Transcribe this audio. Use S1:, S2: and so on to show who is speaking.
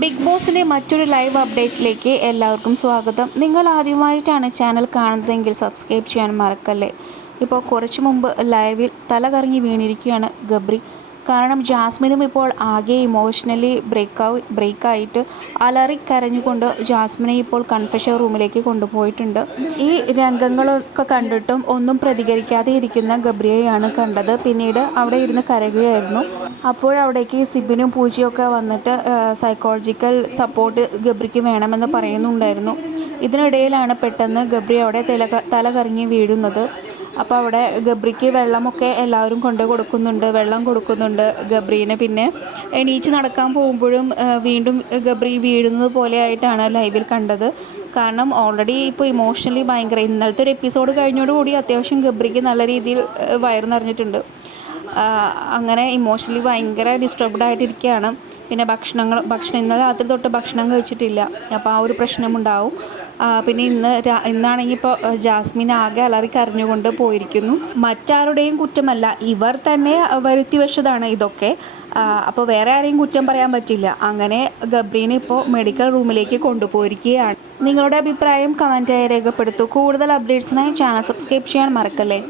S1: Big ബോസിന്റെ മറ്റൊരു live അപ്ഡേറ്റിലേക്ക് എല്ലാവർക്കും സ്വാഗതം. നിങ്ങൾ ആദ്യമായിട്ടാണ് ചാനൽ കാണുന്നതെങ്കിൽ സബ്സ്ക്രൈബ് ചെയ്യാൻ മറക്കല്ലേ? ഇപ്പോൾ കുറച്ച് മുമ്പ് ലൈവിൽ തലകറങ്ങി വീണിരിക്കുകയാണ് ഗബ്രി. കാരണം ജാസ്മിനും ഇപ്പോൾ ആകെ ഇമോഷണലി ബ്രേക്കായി ബ്രേക്കായിട്ട് അലറി കരഞ്ഞുകൊണ്ട് ജാസ്മിനെ ഇപ്പോൾ കൺഫെഷൻ റൂമിലേക്ക് കൊണ്ടുപോയിട്ടുണ്ട്. ഈ രംഗങ്ങളൊക്കെ കണ്ടിട്ടും ഒന്നും പ്രതികരിക്കാതെ ഇരിക്കുന്ന ഗബ്രിയയാണ് കണ്ടത്. പിന്നീട് അവിടെ ഇരുന്ന് കരയുകയായിരുന്നു. അപ്പോഴവിടേക്ക് സിബിനും പൂജയും ഒക്കെ വന്നിട്ട് സൈക്കോളജിക്കൽ സപ്പോർട്ട് ഗബ്രിക്ക് വേണമെന്ന് പറയുന്നുണ്ടായിരുന്നു. ഇതിനിടയിലാണ് പെട്ടെന്ന് ഗബ്രി അവിടെ തല തല കറങ്ങി വീഴുന്നത്. അപ്പോൾ അവിടെ ഗബ്രിക്ക് വെള്ളമൊക്കെ എല്ലാവരും കൊണ്ട് കൊടുക്കുന്നുണ്ട് വെള്ളം കൊടുക്കുന്നുണ്ട് ഗബ്രീനെ. പിന്നെ എണീച്ച് നടക്കാൻ പോകുമ്പോഴും വീണ്ടും ഗബ്രി വീഴുന്നത് പോലെ ആയിട്ടാണ് ലൈവിൽ കണ്ടത്. കാരണം ഓൾറെഡി ഇപ്പോൾ ഇമോഷണലി ഭയങ്കര ഇന്നലത്തെ ഒരു എപ്പിസോഡ് കഴിഞ്ഞോടുകൂടി അത്യാവശ്യം ഗബ്രിക്ക് നല്ല രീതിയിൽ വയറ് നിറഞ്ഞിട്ടുണ്ട്. അങ്ങനെ ഇമോഷണലി ഭയങ്കര ഡിസ്റ്റർബ്ഡ് ആയിട്ടിരിക്കുകയാണ്. പിന്നെ ഭക്ഷണങ്ങൾ ഭക്ഷണം ഇന്നലെ രാത്രി തൊട്ട് ഭക്ഷണം കഴിച്ചിട്ടില്ല. അപ്പോൾ ആ ഒരു പ്രശ്നമുണ്ടാവും. പിന്നെ ഇന്ന് ഇന്നാണെങ്കിൽ ഇപ്പോൾ ജാസ്മിൻ ആകെ അലറി കരഞ്ഞുകൊണ്ട് പോയിരിക്കുന്നു. മറ്റാരുടെയും കുറ്റമല്ല ഇവർ തന്നെ വരുത്തി വെച്ചതാണ് ഇതൊക്കെ. അപ്പോൾ വേറെ ആരെയും കുറ്റം പറയാൻ പറ്റില്ല. അങ്ങനെ ഗബ്രീനെ ഇപ്പോൾ മെഡിക്കൽ റൂമിലേക്ക് കൊണ്ടുപോയിരിക്കുകയാണ്. നിങ്ങളുടെ അഭിപ്രായം കമന്റായി രേഖപ്പെടുത്തൂ. കൂടുതൽ അപ്ഡേറ്റ്സിനായി ചാനൽ സബ്സ്ക്രൈബ് ചെയ്യാൻ മറക്കല്ലേ?